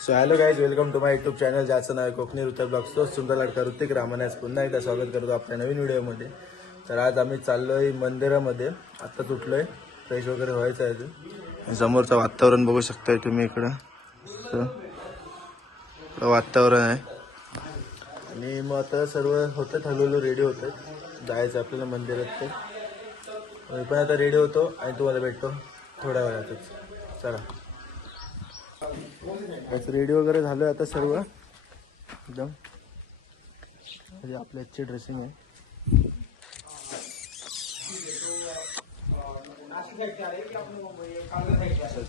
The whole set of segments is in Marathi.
So hello guys, welcome to my YouTube channel ज्याचं नाव आहे कोकणी ऋतू ब्लॉग्स. तो सुंदर लडका ऋतिक रामाने पुन्हा एकदा स्वागत करतो आपल्या नवीन व्हिडिओमध्ये. तर आज आम्ही चाललोय मंदिरामध्ये. आता तुटलोय, फ्रेश वगैरे व्हायचं आहे अजून. समोरचं वातावरण बघू शकताय तुम्ही इकडं. वातावरण आहे आणि मग आता सर्व होतं हळूहळू रेडी होतं जायचं आपल्याला मंदिरात. तर मी पण आता रेडी होतो आणि तुम्हाला भेटतो थोड्या वेळातच. चला, रेडी वगैरे झालं आता सर्व एकदम. म्हणजे आपल्या इथची ड्रेसिंग आहे.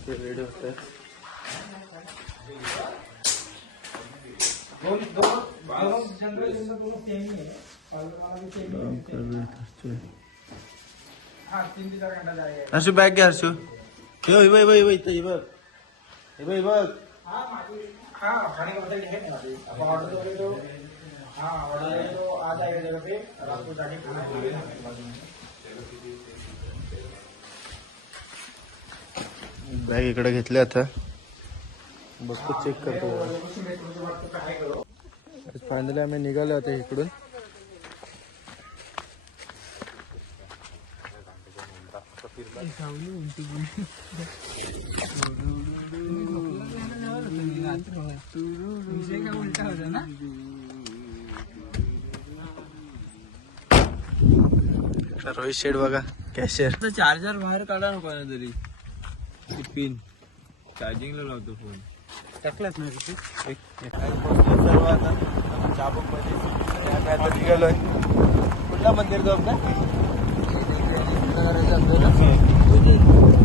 रेडी होते. हर्षू बॅग घ्या. हर्षू बघ. बॅग इकडे घेतले. आता बघतो, चेक करतो. फायनली आम्ही निघालो आता इकडून. रोहित शेठ बघा, कॅशियर. चार्जर बाहेर काढा नको ना तरी. पिन चार्जिंगला लावतो फोन. टाकलाच नाही सर्व आता चाबूक मध्ये. आम्ही आता निघालोय. कुठला मंदिर जाऊ का?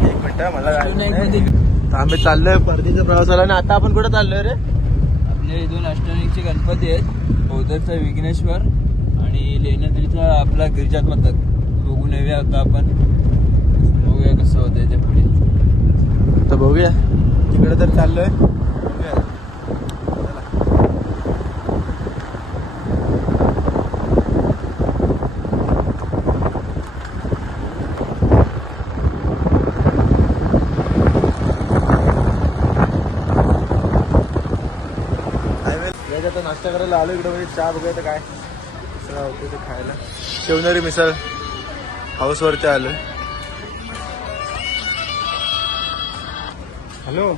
एक मिनिट, मला आम्ही चाललोय परतीच्या प्रवासाला. आणि आता आपण कुठे चाललोय रे? आपले 2 अष्टविनायकचे गणपती आहेत. बौद्धचा विघ्नेश्वर आणि लेण्याद्रीचा आपला गिरिजात्मक. बघून येऊया आता आपण. बघूया कसं होतंय ते पुढे. तर बघूया, तिकडे तर चाललोय. आता नाश्ता करायला आलो इकडे. म्हणजे चहा बघायचं काय मिसळ होते ते खायला. शिवनेरी मिसळ हाऊसवरती आलोय. हॅलो,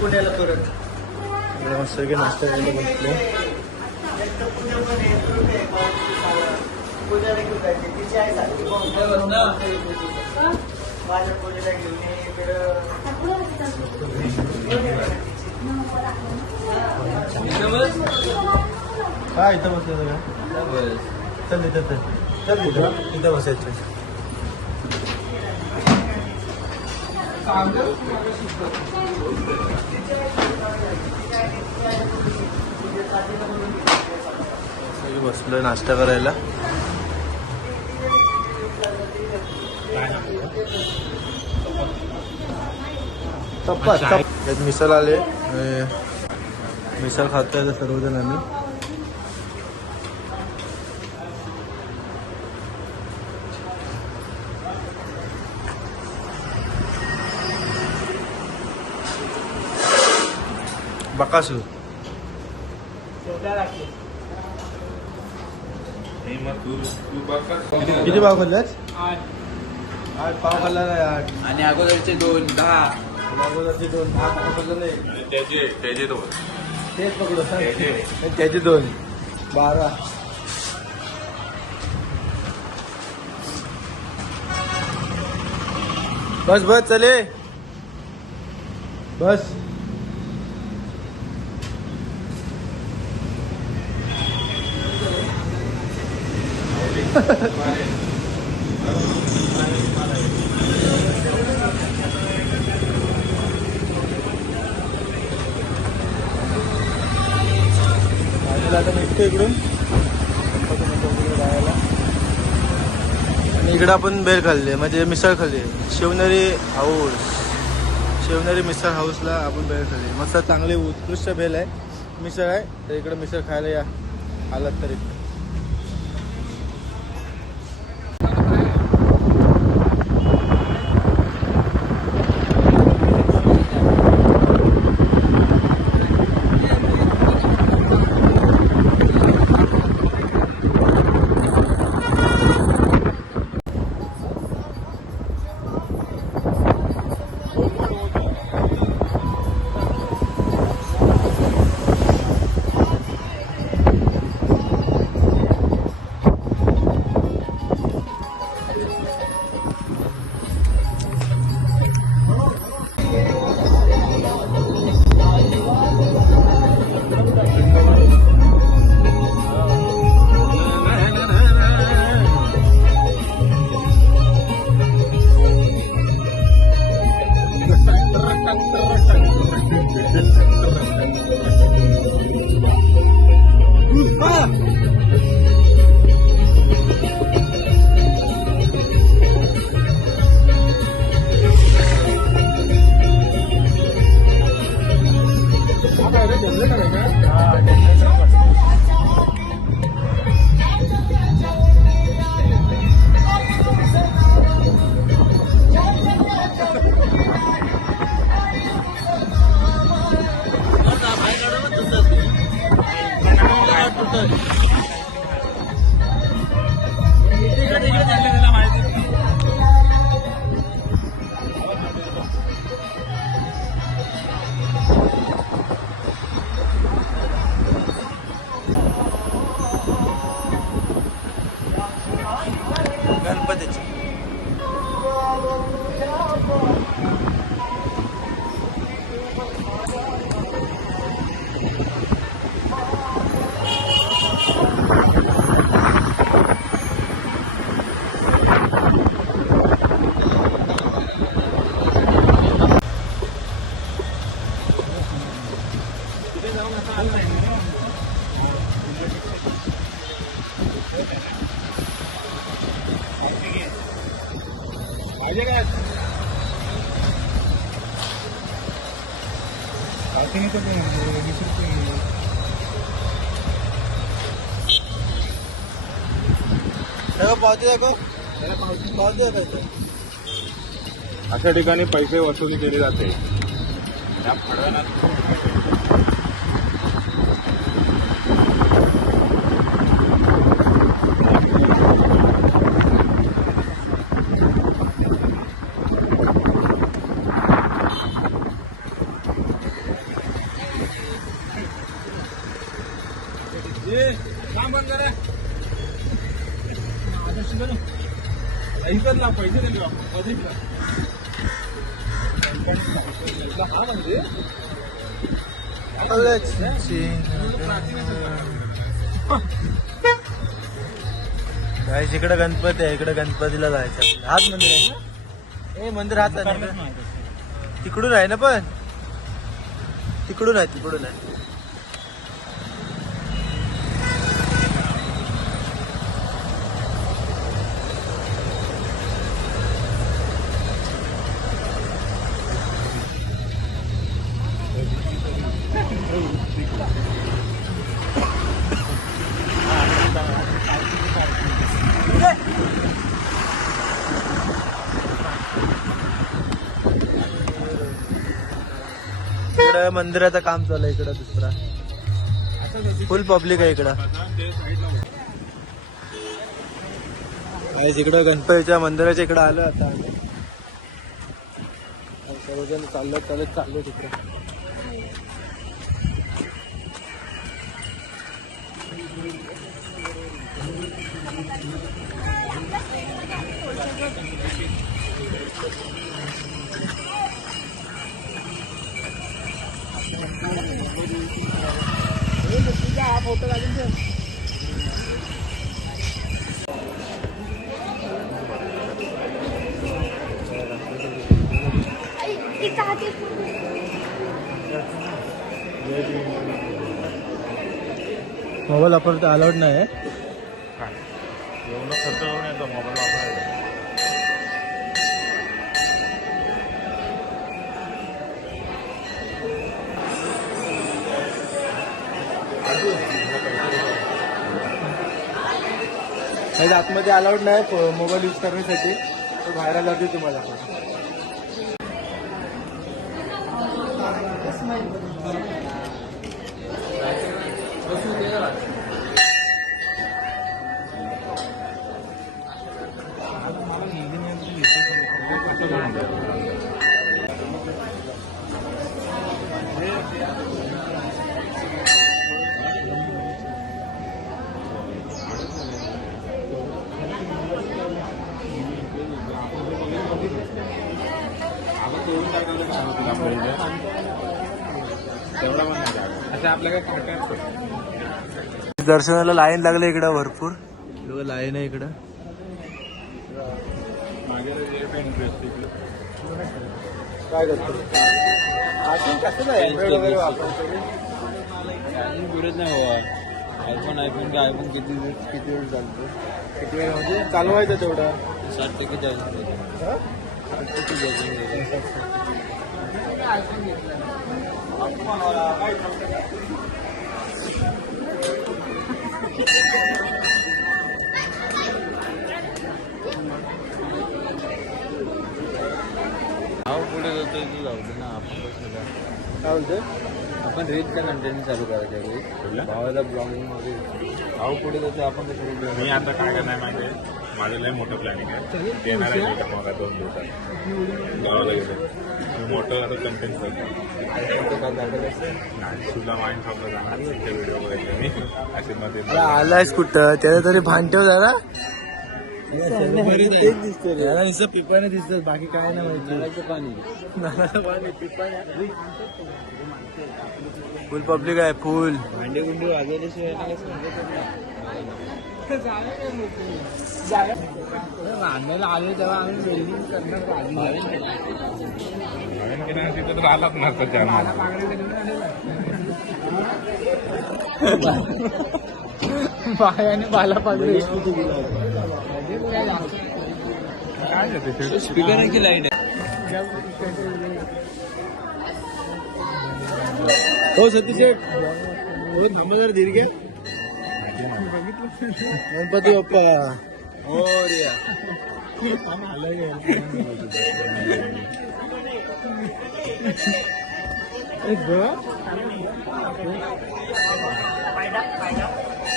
पुण्याला परत मस्त नाश्ता करायला बसलो. काय इथं बसायचं का? चल इथं, चल इथं बसायचं. बसलोय नाश्ता करायला. मिसळ आले. मिसळ खातोय सर्वजण आम्ही. बकासूर किती पाव खाल्लास? 8 पाव खाल्ला. 8 आणि अगोदरचे 2 10. अगोदरचे 2 10 पाव खाल्लं नाही. त्याचे 2 तेच पकडू त्याचे 2 12. बस बस चले बस. आता निघतो इकडून राहायला. आणि इकडं आपण बेल खाल्ली, म्हणजे मिसळ खाल्ली. शिवनेरी हाऊस, शिवनेरी मिसळ हाऊसला आपण बेल खाल्ली. मस्त चांगली उत्कृष्ट बेल आहे, मिसळ आहे. तर इकडं मिसळ खायला या आलात तरी. पावती दाखव. पावती दाखव. अशा ठिकाणी पैसे वसुली केली जाते. या फळव्याना पैसे दिले गाईस इकडे गणपती आहे. इकडे गणपतीला जायचं. हाच मंदिर आहे ना? ए मंदिर हाच आहे ना? तिकडून आहे ना पण तिकडून आहे. तिकडून आहे. इकडं मंदिराचं काम चालू आहे. इकडं दुसरा फुल पब्लिक आहे इकडं. इकडं गणपतीच्या मंदिराच्या इकडं आलं आता. सर्वजण चाललो तिकडं. फोटो काढून ठेव. मोबाईल वापरता अलाउड नाही आहे. एवढं खर्च करून येतो मोबाईल वापरायला. आतमध्ये अलाउड नाही मोबाईल यूज करण्यासाठी. तो बाहेर आला होती तुम्हाला. दर्शनाला लाईन लागले इकडं भरपूर. लाईन आहे इकडं. काय करतो पुरत नाही बाबा. आयफोन किती वेळ चालतो. किती वेळ म्हणजे चालवायचं तेवढं. 60% चार्जिंग. 60% चार्जिंग. पुढे जातो तू जाऊ ना. आपण काय बोलतोय. आपण रीलचा कंटेंट चालू करायचा. भावाला ब्लॉगिंग मध्ये भाऊ पुढे जातो. आपण कसं. मी आता काय करणार माहिती आहे. माझं लय मोठं प्लॅनिंग आहे. येणार आहे मला 2 दिवसात गावाला गेलो. मी मोठं आता कंटेंट करतो. तुला माइंड शॉपला जाणार व्हिडिओ बघायचे मी. असे मध्ये आलायस कुठं त्याला तरी भान ठेव जरा. तेच दिसतं रे. याला नुसतं पिपाने दिसतात, बाकी काय नाही माहिती. नळाचं पाणी. नारळाचं पाणी, पिपाने. फुल पब्लिक आहे, फुल. भांडे गुंडे वाजवल्याशिवाय काय समजतच नाही. रांधायला आलो तेव्हा आम्ही वेल्डिंग करणार नवीन की नाही तिथं तर आलाच नसतं चॅनल. पायाने बाला पागडी काय आहे तिथे? स्पीकरची लाईट आहे. हो सतीश शेठ. हो धर्मदार दीर्घे. गणपती बाप्पा. हो रे.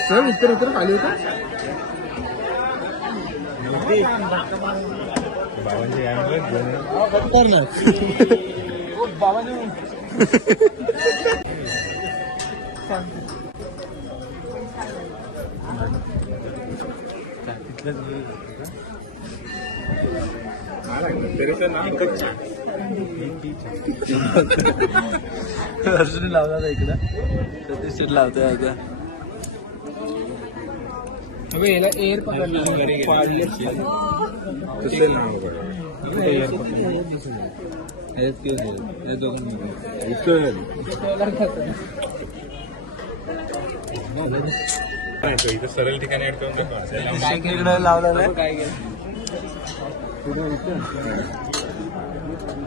चल उत्तर उत्तर खाली होता. बाबांची ॲम्ब्युलन्स घेऊन ये. अर्जुन लावला इकडं. सतीश शेठ लावतोय आता. याला एअर पकडलं इथं सरळ ठिकाणी ऍड करून देतो. इकडे लावलेलं आहे. काय केलं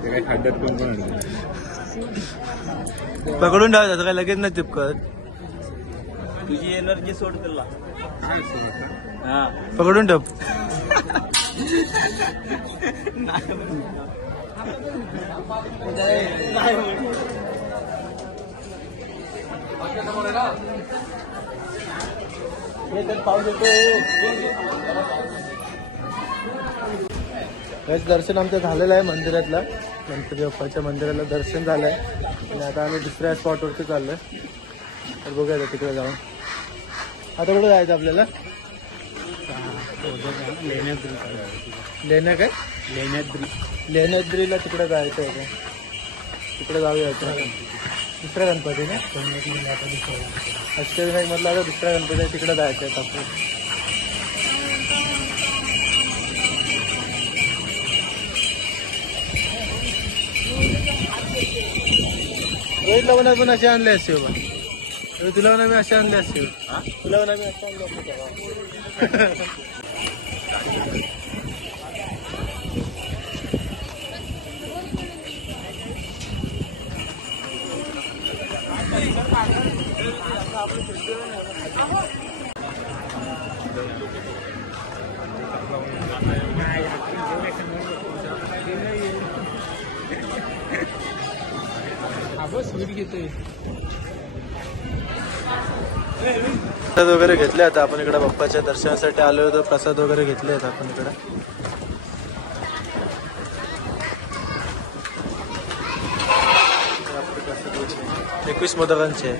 ते काय खड्ड्यात पण पकडून ठेवायचं, काय लगेच नाही चिपकत. तुझी एनर्जी सोड तुला. हा पकडून ठेव. पाऊस दर्शन आमचं झालेलं आहे मंदिरातलं. गणपती बाप्पाच्या मंदिराला दर्शन झालं आहे आणि आता आम्ही दुसऱ्या स्पॉटवरती चाललो आहे. तर बघूया तिकडे जाऊन. आता कुठं जायचं आपल्याला? लेण्या काय लेण्याद्रीला तिकडे जायचं आहे का? तिकडे जाऊया आता. दुसरा गणपती ना अष्टविनायक मधला आता दुसरा गणपती आहे, तिकडे जायचं आहे आपण. रोहितला पण आपण असे आणले असते बाबा. तुला पण आम्ही असे आणले असते. तुला पण आम्ही असे आणले असते. स्वीट घेतोय. प्रसाद वगैरे घेतले. आता आपण इकडे बाप्पाच्या दर्शनासाठी आलो होतो. प्रसाद वगैरे घेतले आहेत आपण इकडे. आपले प्रसाद 21 मोदकांचे आहे.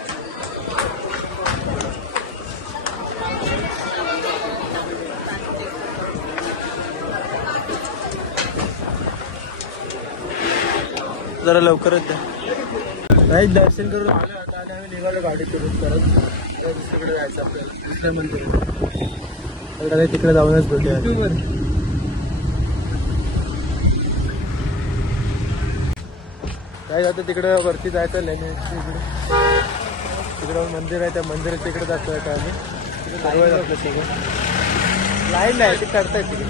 जरा लवकरच द्या. नाही दर्शन करून आलं. आता आणि आम्ही निघालो गाडी करून परत. दुसरीकडे जायचं आपल्याला, दुसऱ्या मंदिरात. तिकडे जाऊनच भेटूया. काय जातं तिकडे वरती जायचं लेणे तिकडे मंदिर आहे. त्या मंदिराच्या इकडे जातो आता आम्ही. तिकडे सर्व आहे आपलं सगळं. लाईन नाही, ते करतायत तिकडे.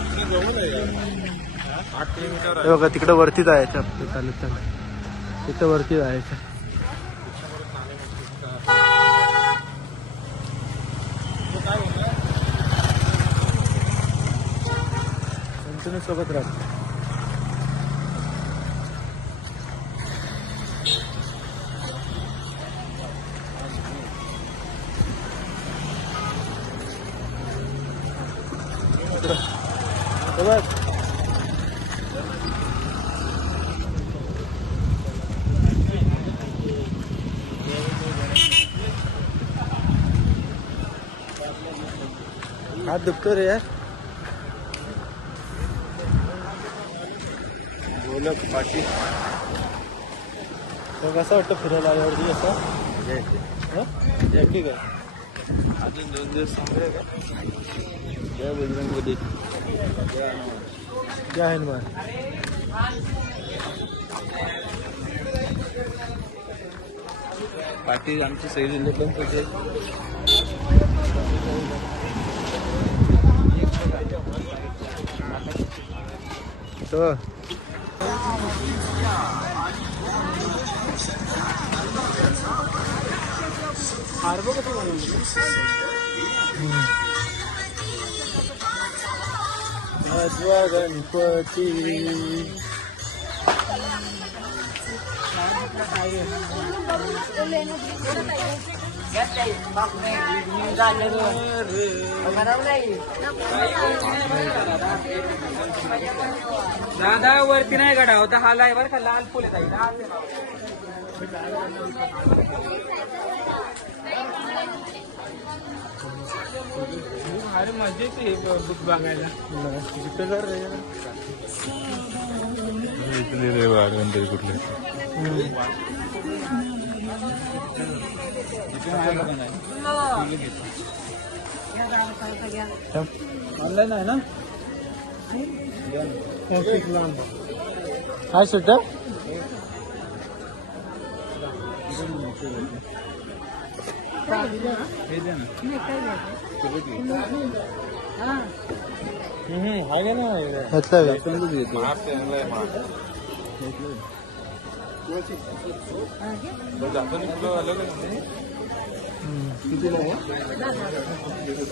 8 किलोमीटर हे बघा तिकडे वरती जायचं आपलं चालत चालत. तिथं वरती जायचं. कंटिन्यू सोबत राहतो. सोबत हात दुखतो रे यार. ओळख पाठी. तर कसं वाटतं फिरायला आल्यावरती असं ठीक आहे. अजून 2 दिवस थांबूया का? जय बजरंगबली. जय हनुमान. पाठी आमची सही दिली पण कुठे तर गणपती दादा वरती नाही गडा होता हा लाय बरं का लाल फुल आहे अरे मजेच आहे बुक बघायला. इथले रे गणपती कुठले ऑनलाईन आहे ना. काय सुट हे दे ना.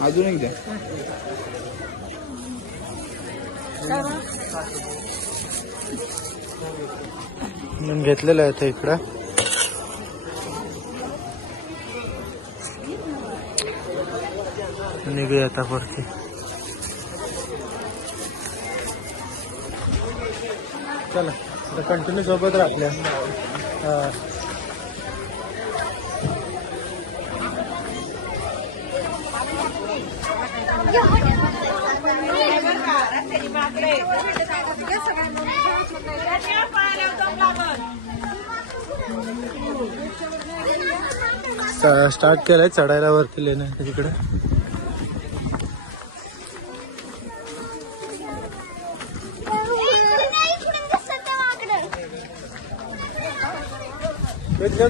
अजून एक द्या. घेतलेलं आहे ते इकडं. निघूया आता वरती. चला आता कंटिन्यू सोबत राहल्या. स्टार्ट केलंय चढायला वरती लेणं तिकडे. तुला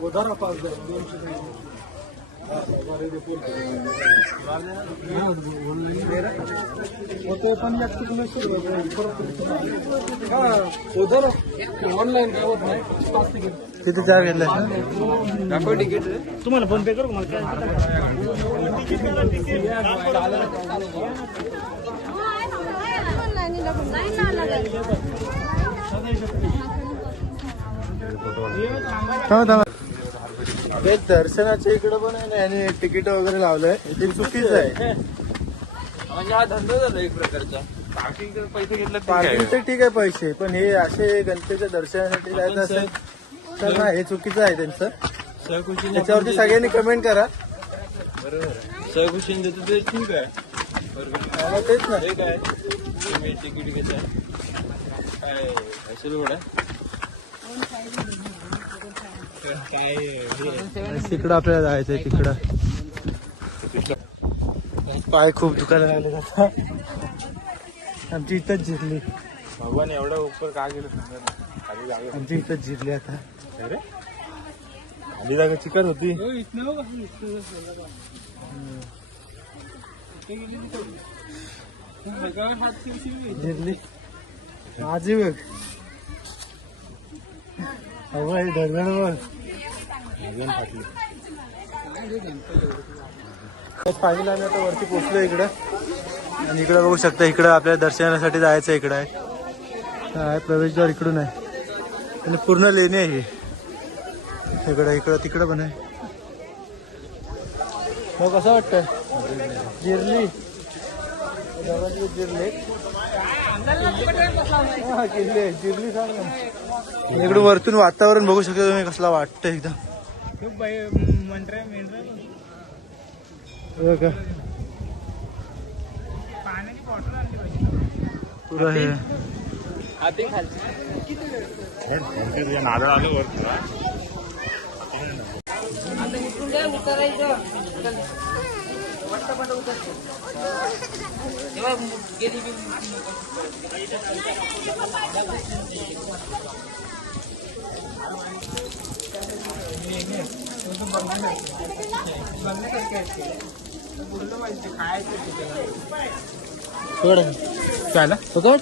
उधार उधर ऑनलाईन किती चार घेतलं दाखव तिकीट. तुम्हाला फोन पे करू मला काय. ते दर्शनाच्या इकडे पण आहे ना आणि तिकीट वगैरे लावलंय. इथे चुकीचं आहे. म्हणजे हा धंदा झाला एक प्रकारचा. पैसे घेतले पार्किंगचे ठीक आहे पैसे, पण हे असे गणपतीच्या दर्शनासाठी जायचं असेल तर ना हे चुकीचं आहे त्यांचं. त्याच्यावरती सगळ्यांनी कमेंट करा. बरोबर सहकुशीन देतो ते ठीक आहे. मला तेच ना. हे काय तुम्ही तिकीट घेताय काय असेल एवढं काय. तिकडं आपल्याला जायचंय. तिकडं पाय खूप दुखायला लागले आता. आमची इथंच जिरली. भगवान एवढा उपर का गेलं सांगा ना. खाली जागा आमची इथंच जिरली आता. अरे खाली जागा चिकन होती. जिरली माझी बघ. धरगड बघ. फायनल आम्ही आता वरती पोहोचलो इकडं. आणि इकडं बघू शकता इकडं आपल्याला दर्शनासाठी जायचं. इकडं आहे प्रवेशद्वार इकडून आहे आणि पूर्ण लेणी आहे. इकडं तिकडं पण आहे. मग कसं वाटतंय जिरली जिरली जिरली सांग ना. इकडून वरतून वातावरण बघू शकता तुम्ही कसला वाटतं एकदम. पुरं हे नारळ आलं वर काय पकड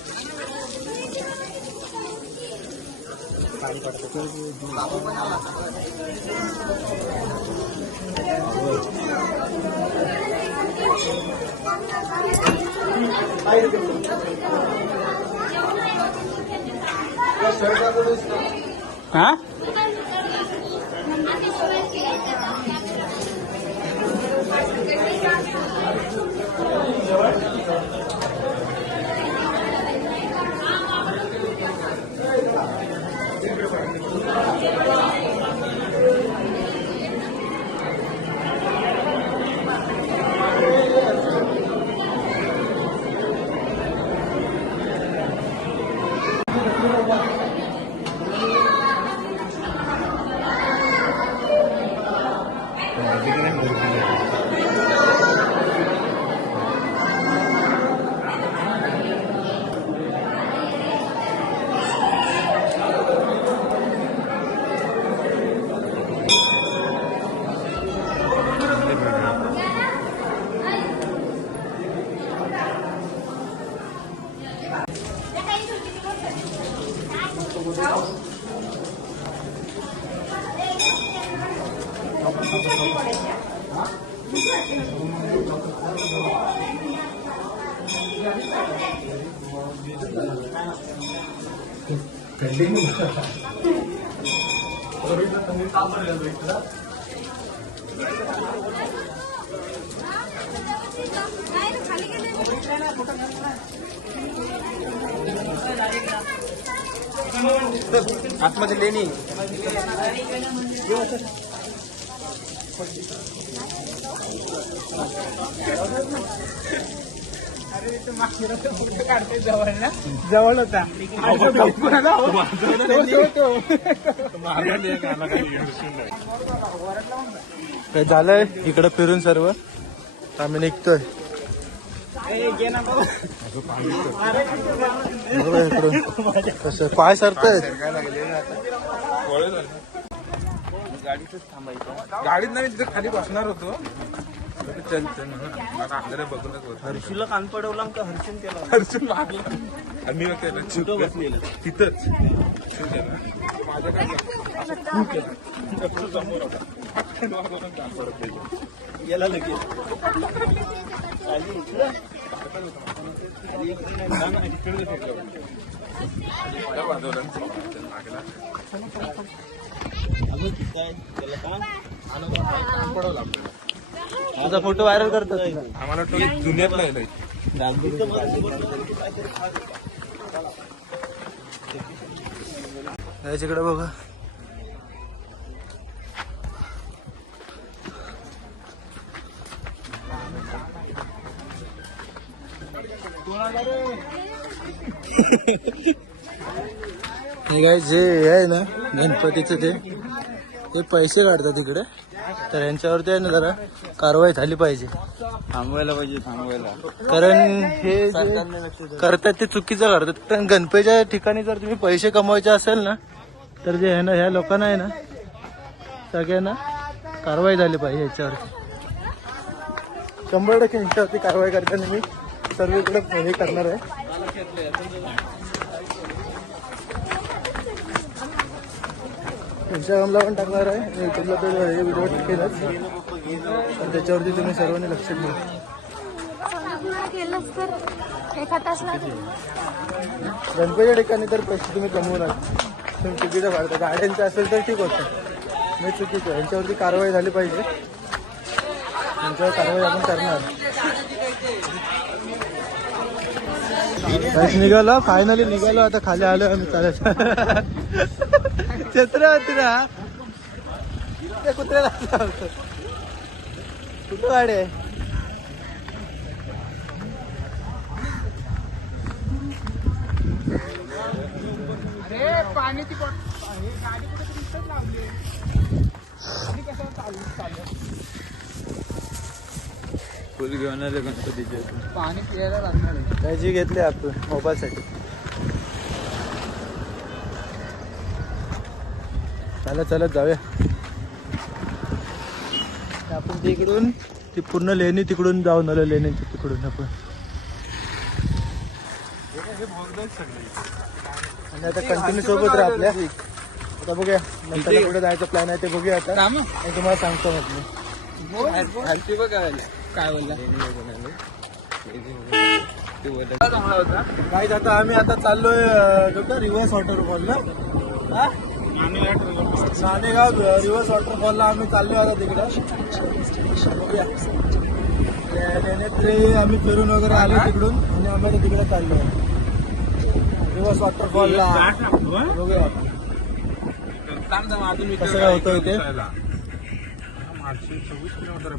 हा आतमध्ये लेणी जवळ होता काय झालंय इकडे फिरून सर्व आम्ही निघतोय कसं पाय सरतय गाडीत नाही तिथे खाली बसणार होतो हर्षीला कान पडवला का हर्षीन केला हर्षून मारला आणि मी केलं तिथंच गेला लगेच माझा फोटो व्हायरल करतो आम्हाला तो दुनियातला आहे तिकडे बघा काय जे आहे ना गणपतीचं ते पैसे काढतात तिकडे तर यांच्यावरती आहे ना जरा कारवाई झाली पाहिजे थांबवायला पाहिजे कारण हे जे करतात ते चुकीचं करतात पण गणपतीच्या ठिकाणी जर तुम्ही पैसे कमवायचे असेल ना तर जे आहे ना ह्या लोकांना आहे ना सगळ्यांना कारवाई झाली पाहिजे याच्यावरती 100% यांच्यावरती कारवाई करताना मी सर्वीकडे हे करणार आहे इंस्टाग्रामला पण टाकणार आहे युट्यूबला तर हे व्हिडिओ केलाच तर त्याच्यावरती तुम्ही सर्वांनी लक्ष द्या गणपतीच्या ठिकाणी तर पैसे तुम्ही कमवणार तुम्ही चुकीचं काढता गाड्यांचं असेल तर ठीक होतं मी चुकीचं यांच्यावरती कारवाई झाली पाहिजे यांच्यावर कारवाई आपण करणार निघालो फायनली निघालो आता खाली आलो आम्ही चालायचं छत्रपती ना कुत्र्याला कुठं गाडी आहे पाण्याची गाडी कुठे इथंच लावली आणि कसं चाललं फुल घेऊन आले गणपतीचे. पाणी पियायला लागणार आहे. त्याची घेतली आपण मोबाईलसाठी. चालत जाऊया. आपण तिकडून ती पूर्ण लेणी तिकडून जाऊन आलो. लेणीची तिकडून आपण. आणि आता कंटिन्यू सोबत राहा आपल्या. आता बघूया नंतर कुठे जायचं प्लॅन आहे ते बघूया आता. आणि तुम्हाला सांगतो म्हटलं. हलती बघ काय बोलला चांगला होता. काय आता आम्ही आता चाललोय रिव्हर्स वॉटरफॉलला. नाणेगाव रिव्हर्स वॉटरफॉलला आम्ही चाललोय आता तिकडं. बघूया. लेण्यातले आम्ही फिरून वगैरे आलो तिकडून आणि आम्ही आता तिकडे चाललोय रिव्हर्स वॉटरफॉलला. बघूया कसं काय होतं इथे. 826 किलोमीटर आहे.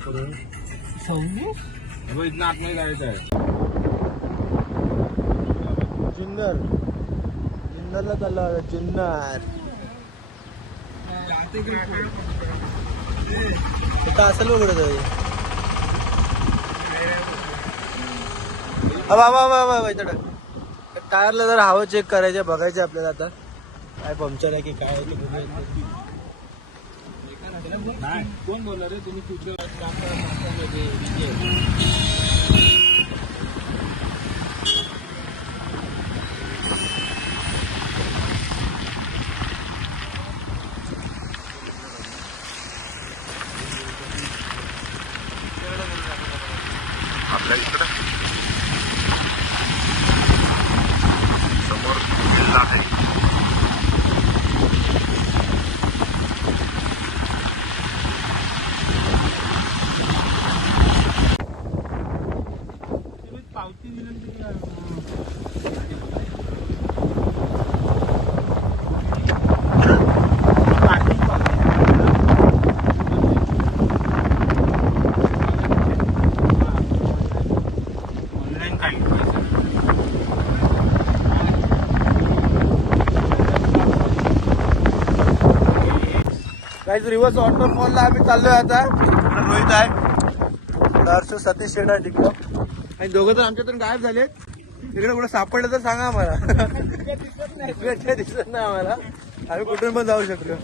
इथं आतमध्ये जायचं आहे. जुन्नरला चाललो आहे. जुन्नर इथं असेल बघ कुठे. टायरला जर हवा चेक करायचे बघायचे आपल्याला. आता काय पंक्चर आहे की काय आहे ते बघूया. कोण बोलला रे तुम्ही फ्युचर आपल्या इकडे समोर जिल्हा आहे. काहीच रिव्हर्स वॉटरफॉलला आम्ही चाललोय आता. रोहित आहे, हर्षू, सतीश शेडा टिकटॉक आणि दोघं तर आमच्यातून गायब झाले. तिकडे कुठे सापडलं तर सांगा आम्हाला. दिसत नाही आम्हाला. आम्ही कुठून पण जाऊ शकलो.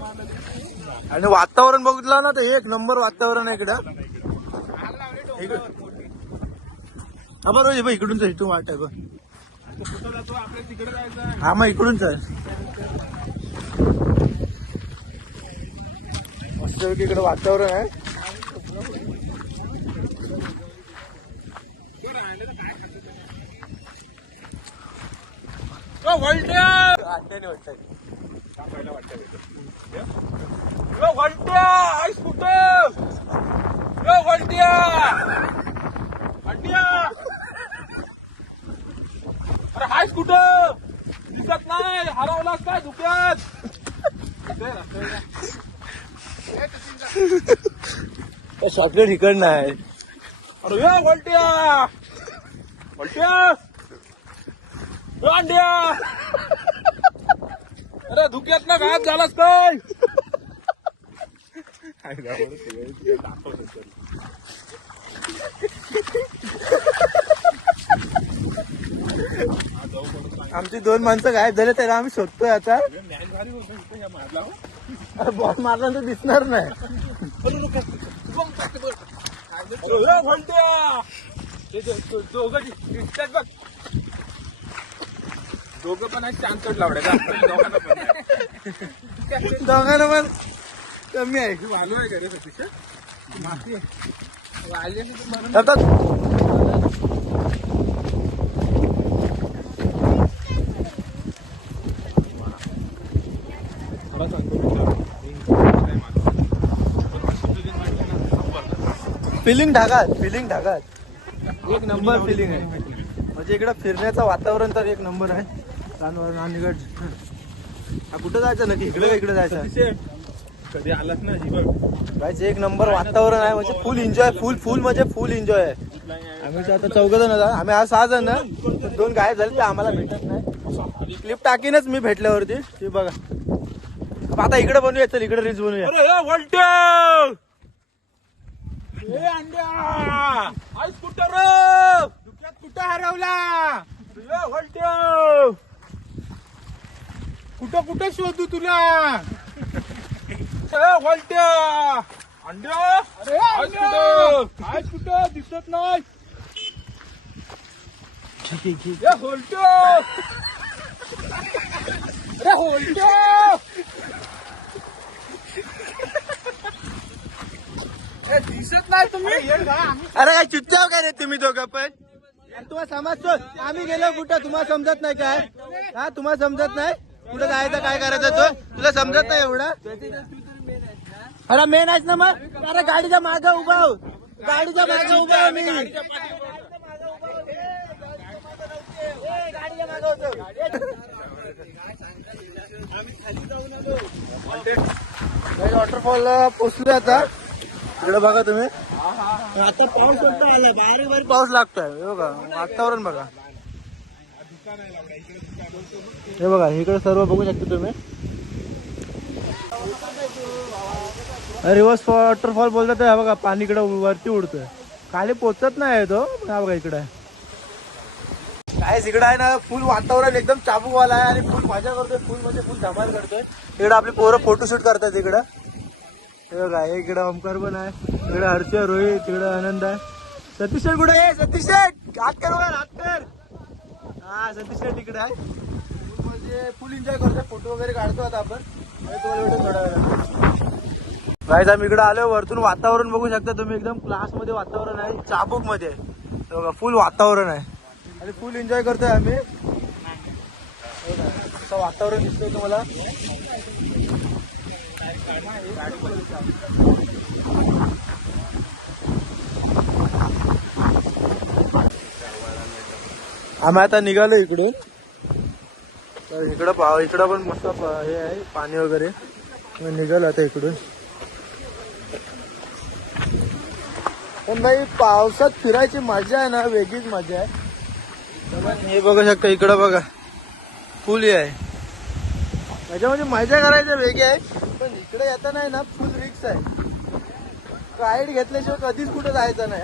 आणि वातावरण बघितलं ना तर एक नंबर वातावरण आहे इकडं. हा बरोबर भाई इकडूनच इथून वाट आहे बघ. हा मग इकडूनच आहे. मस्त इकडे वातावरण आहे. अरे हाय कुठं दिसत नाही. हरवलास काय धुक्यात. शॉर्टकट इकडनं आहे. अरे या वलट्या अंड्या. अरे धुक्यात ना गायब झालास काय. आमची 2 माणसं गायब झाले त्याला आम्ही शोधतोय आता. बॉल मारला तर दिसणार नाही. दोघं पण आहे चांचट लावडे का. दोघांना पण कमी आहे. वालू आहे का रे सतीश. माती फिलिंग ढागात एक नंबर फिलिंग आहे. म्हणजे इकडं फिरण्याचं वातावरण तर एक नंबर आहे. रानगड कुठं जायचं नक्की. इकडे का इकडे जायचं. कधी आलाच ना जायचं. एक नंबर वातावरण आहे. म्हणजे फुल एन्जॉय. फुल म्हणजे फुल एन्जॉय आहे. आम्ही तर आता 4 जण. आम्ही आज 6 जण. 2 गायब झाले ते आम्हाला भेटत नाही. क्लिप टाकीनच मी भेटल्यावरती. ती बघा आता इकडे बनवूया, चल इकडे रील्स बनवूया. आज कुठं रे दुसऱ्यात कुठं हरवला कुठं कुठं शोधू तुला वलट्या अंड्या अरे आज कुठं दिसत नाही होलट्या अरे होलट्या दिसत नाही तुम्ही अरे काय चुच्चाव काय रे तुम्ही दोघं पण तुम्हाला समजतो. आम्ही गेलो कुठं तुम्हाला समजत नाही काय? हा तुम्हाला समजत नाही कुठं जायचं काय करायचं तो तुला समजत नाही एवढं. अरे मेन आहेस ना मग. अरे गाडीच्या मागे उभा हो, गाडीच्या मागे उभा आहे मी. वॉटरफॉल पोचलोय आता. इकडे बघा तुम्ही, आता पाऊस सुद्धा आलाय, बारीक बारीक पाऊस लागतोय. हे बघा वातावरण बघा, हे बघा इकडे सर्व बघू शकता तुम्ही. रिव्हर्स वॉटरफॉल बोलतात. हा बघा पाणी इकडे वरती उडतोय, खाली पोचत नाही तो. हा बघा इकडे काय इकडे आहे ना, फुल वातावरण एकदम चाबूकवाला आहे आणि फुल मजा करतोय. फुल म्हणजे फुल धमाल करतोय. इकडे आपली पोरं फोटोशूट करतात इकडं. हे बघा इकडे ओमकार पण आहे, इकडे हर्ष, रोहित, तिकडे आनंद आहे. सतीश शेठ कुठे आहे? सतीश शेठ हात कर वर, हात कर. हा सतीश शेठ इकडे आहे. म्हणजे फुल एन्जॉय करतोय, फोटो वगैरे काढतो आता आपण. तुम्हाला व्हिडिओ थोडा वेळ गाईज आम्ही इकडे आलो. वरतून वातावरण बघू शकता तुम्ही, एकदम क्लास मध्ये वातावरण आहे, चाबूक मध्ये बघा फुल वातावरण आहे आणि फुल एन्जॉय करतोय आम्ही. असं वातावरण दिसतंय तुम्हाला. आम्ही आता निघालो इकडून. तर इकडं पण मस्त हे आहे पाणी वगैरे. निघालो आता इकडून. पण भाई पावसात फिरायची मजा आहे ना, वेगळीच मजा आहे. हे बघू शकता इकडं बघा फुल हे आहे. त्याच्यामध्ये मजा करायचं वेगळी आहे, पण इकडे येता नाही ना फुल रिक्स आहे. राईड घेतल्याशिवाय कधीच कुठं जायचं नाही,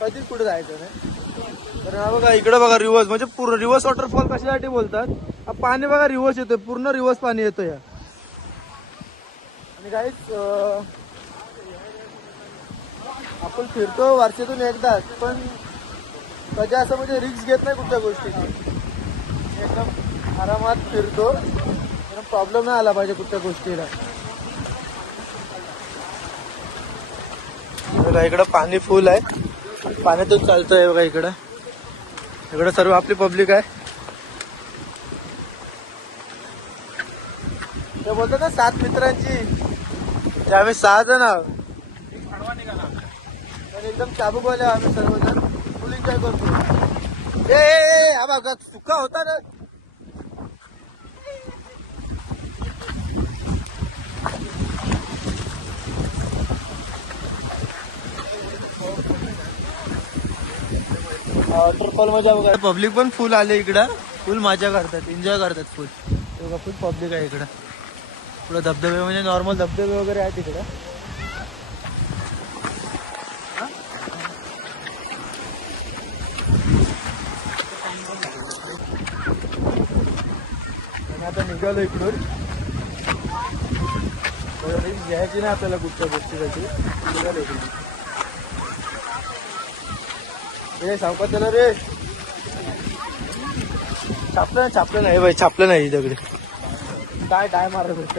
कधीच कुठं जायचं नाही. तर हा बघा इकडे बघा रिव्हर्स, म्हणजे पूर्ण रिव्हर्स वॉटरफॉल कशासाठी बोलतात. हा पाणी बघा रिव्हर्स येतोय, पूर्ण रिव्हर्स पाणी येतोय. आणि काहीच आपण फिरतो वर्षातून एकदाच, पण कधी असं म्हणजे रिक्स घेत नाही कुठल्या गोष्टीची. एकदम आरामात फिरतो, प्रॉब्लेम नाही आला पाहिजे कुठल्या गोष्टीला. बघा इकडं पाणी फुल आहे, पाण्यातच चालतंय बघा. इकडं सर्व आपली पब्लिक आहे. ते बोलतात ना 7 मित्रांची, ते आम्ही 6 जण आहोत. पण एकदम चाबूकवाले आम्ही सर्वजण, फुल एन्जॉय करतो. हा बघा चुका होता ना. वॉटरफॉल मध्ये बघा पब्लिक पण फुल आले इकडं, फुल मजा करतात, एन्जॉय करतात फुल. बघा फुल पब्लिक आहे इकडं. पुढे धबधबे म्हणजे नॉर्मल धबधबे वगैरे आहेत तिकडं. आणि आता निघालो इकडून. रिस्क घ्यायची नाही आपल्याला कुठच्या गोष्टीसाठी. निघालो इकडून. सावकाश चला रे. छापलं नाही बाई, छापलं नाही दगडी. काय डाय मारत होत.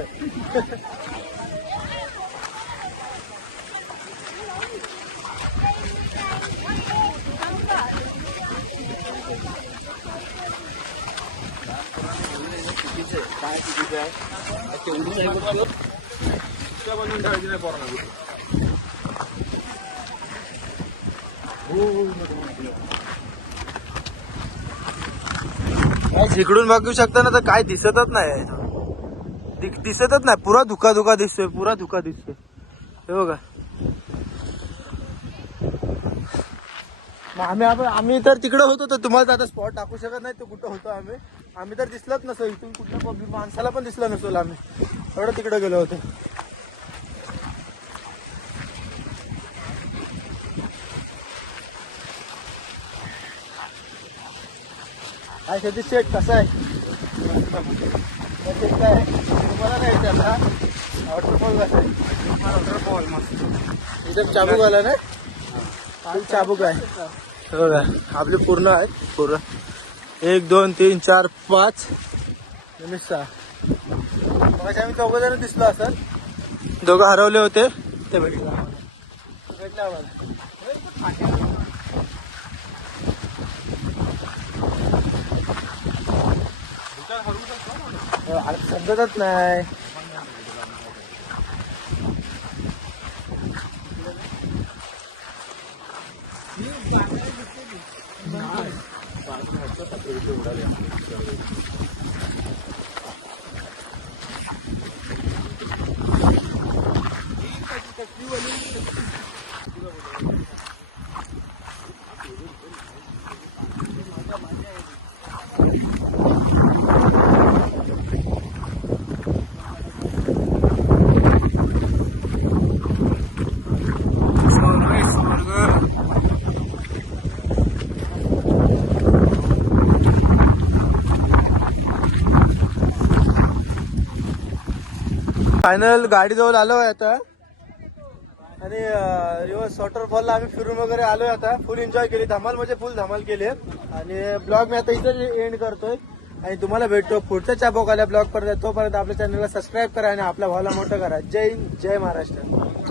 काय चुकीचं आहे. इकडून बघू शकता ना, तर काय दिसतच नाही, दिसतच नाही. पुरा धुका दिसतोय, पुरा धुका दिसतोय. हे बघा आम्ही तर तिकडे होतो, तर तुम्हाला आता स्पॉट टाकू शकत नाही तो कुठं होतो. आम्ही तर दिसलंच नसो इथून, कुठल्या पब्लिक माणसाला पण दिसलं नसेल आम्ही. एवढं तिकडे गेलो होतो. हाय सतीश शेठ, कसा आहे? काय तुम्हाला नाही विचारला वॉटरफॉल कसा आहे? वॉटरफॉल मस्त. इथं चाबूक आला ना, चाबूक आहे बघा. आपले पूर्ण आहेत, पूर्ण 1 2 3 4 5 6. मग आम्ही 4 जण दिसलो असतात. दोघं हरवले होते ते भेटलं आम्हाला. समजतच नाही. फायनल गाडी जवळ आलो आहे आता आणि रिव्हर्स वॉटरफॉलला आम्ही फिरून वगैरे आलोय आता. फुल एन्जॉय केली, धमाल म्हणजे फुल धमाल केली. आणि ब्लॉग मी आता इथं एंड करतोय आणि तुम्हाला भेटतो पुढच्या चाबोकाल्या ब्लॉग पर्यंत. तोपर्यंत आपल्या चॅनलला सबस्क्राईब करा आणि आपल्या भावाला मोठं करा. जय हिंद, जय महाराष्ट्र.